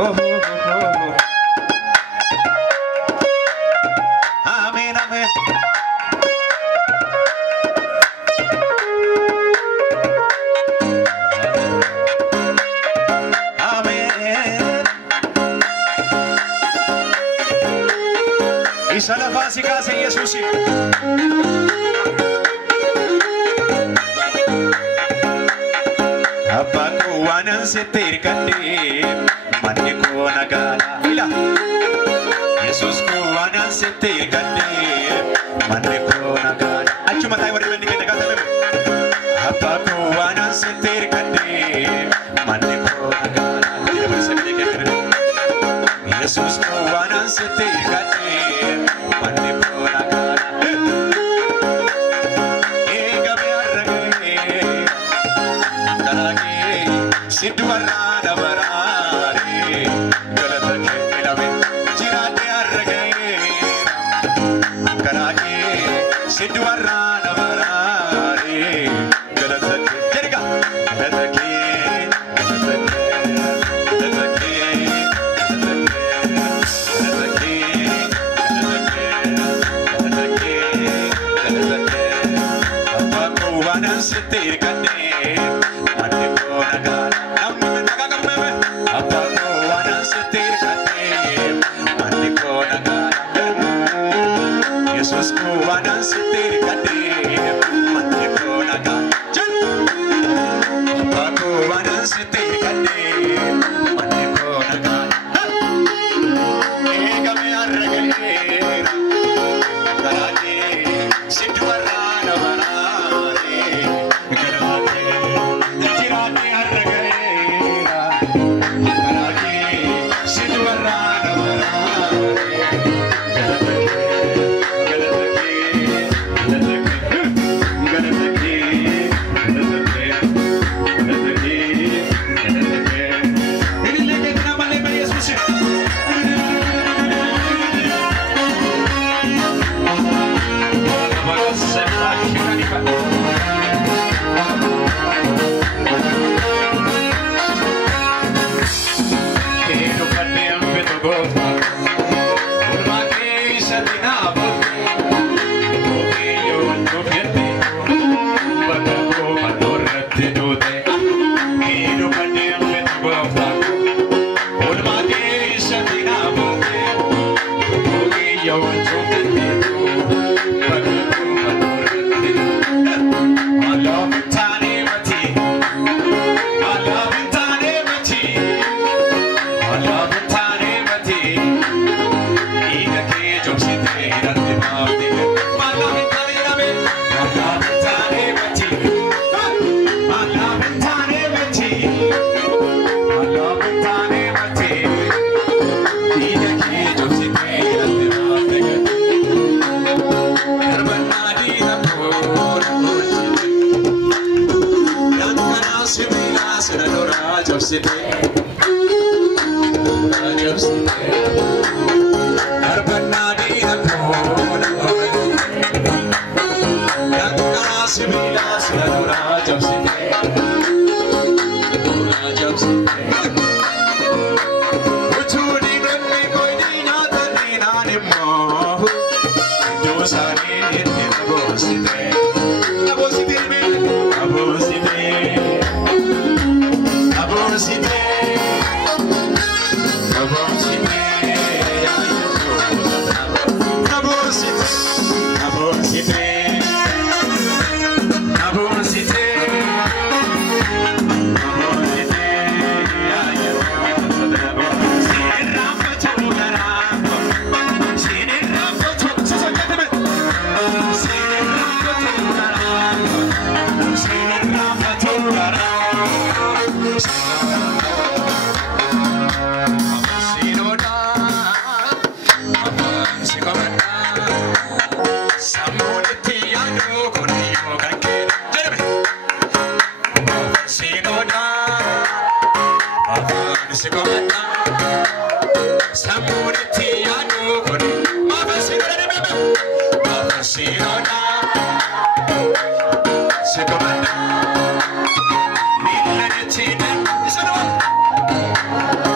Oh, Amen, amen. Amen. Isa la básica sa Jesus. Apaku wanan setir kande mandi ko nagala ila Jesus ko wanan setir kande mandi ko nagala achu matai wadi mandi kene kata bebe apaku wanan setir kande mandi ko nagala tidak bisa kene Jesus ko wanan setir kande mandi ko nagala Sidwarana barare galatake milave jirate argaye karake sidwarana barare galatake jeriga galatake setir kane mande ko nagala Jesus ko wanan setir kade mandi ko nagala Apaku wanan setir kade mandi ko nagala Egame arragera karate sidwarana barare karate jirate arragera karate sidwarana barare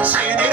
Sini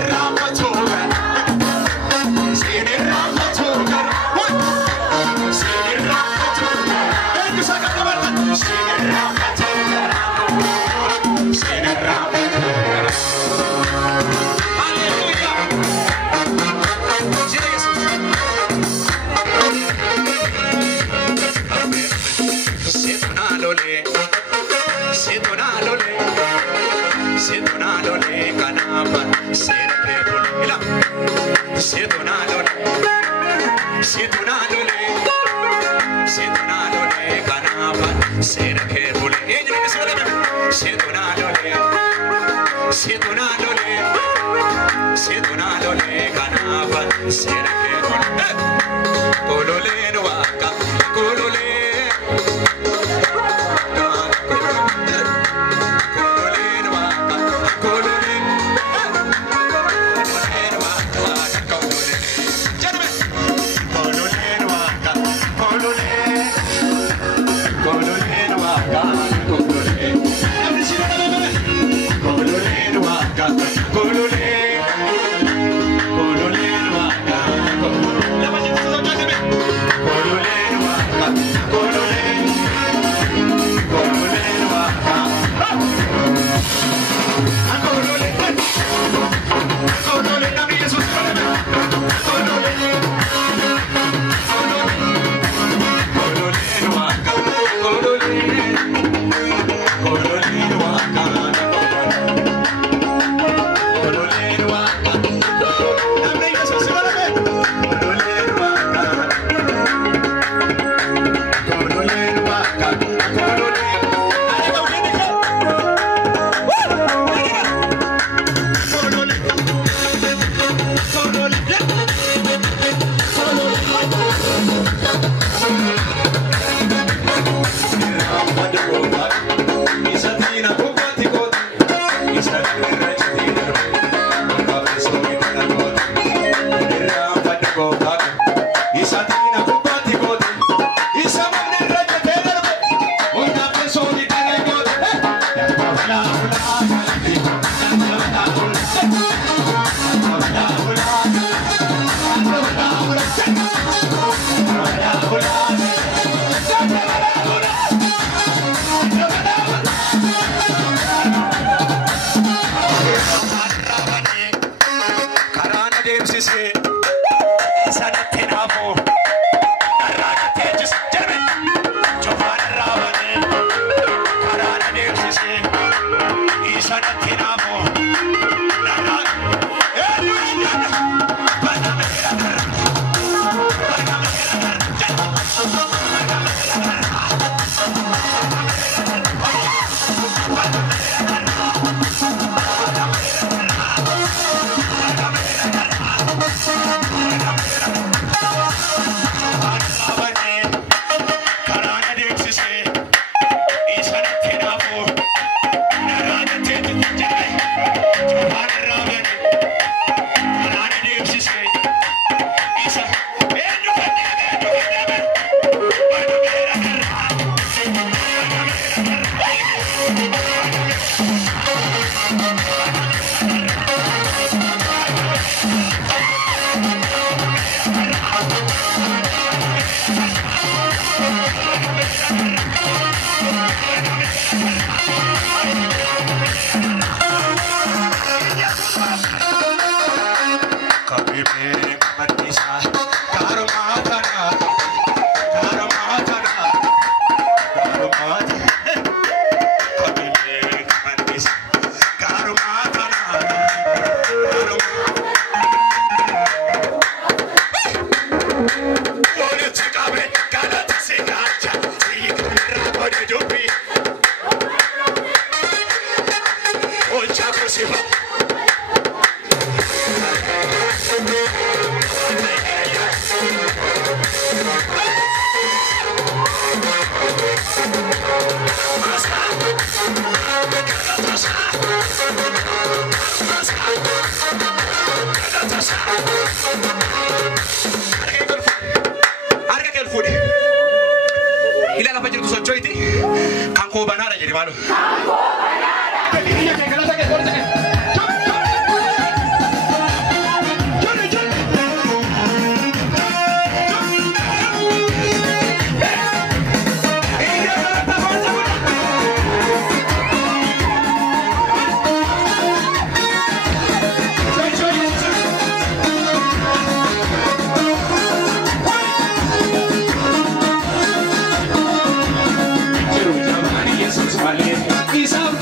He's out.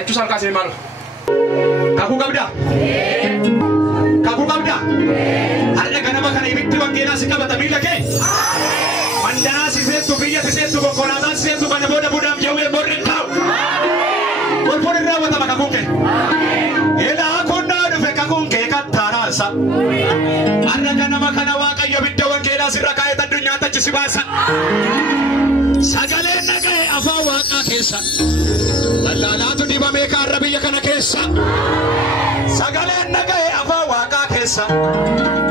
Lachuu salkaasee malu. Kakuu qabdaa? Kakuu qabdaa? Har'a ganama kana ibiddi wangeelaa si qabata miila kee? Mandanaa si seentu, biyya si seentu, konkolaataan si seentu, kana booda budaaf jawwee morri taa'u. Golfoon irraa watama kakuun kee. Elaa konnaa dhufe kakuun kee kattaaraasa. Har'a ganama kana waaqayyo ibidda wangeelaa sirra kaa'ee addunyaa tachi si baasa. Sagaleen dhaga'e afaan waaqaa keessa. Lallaalaatu dibamee kaarra biyya kana keessa. Sagaleen dhaga'e afaan waaqaa keessa.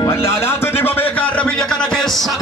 Lallaalaatu dibamee kaarra biyya kana keessa.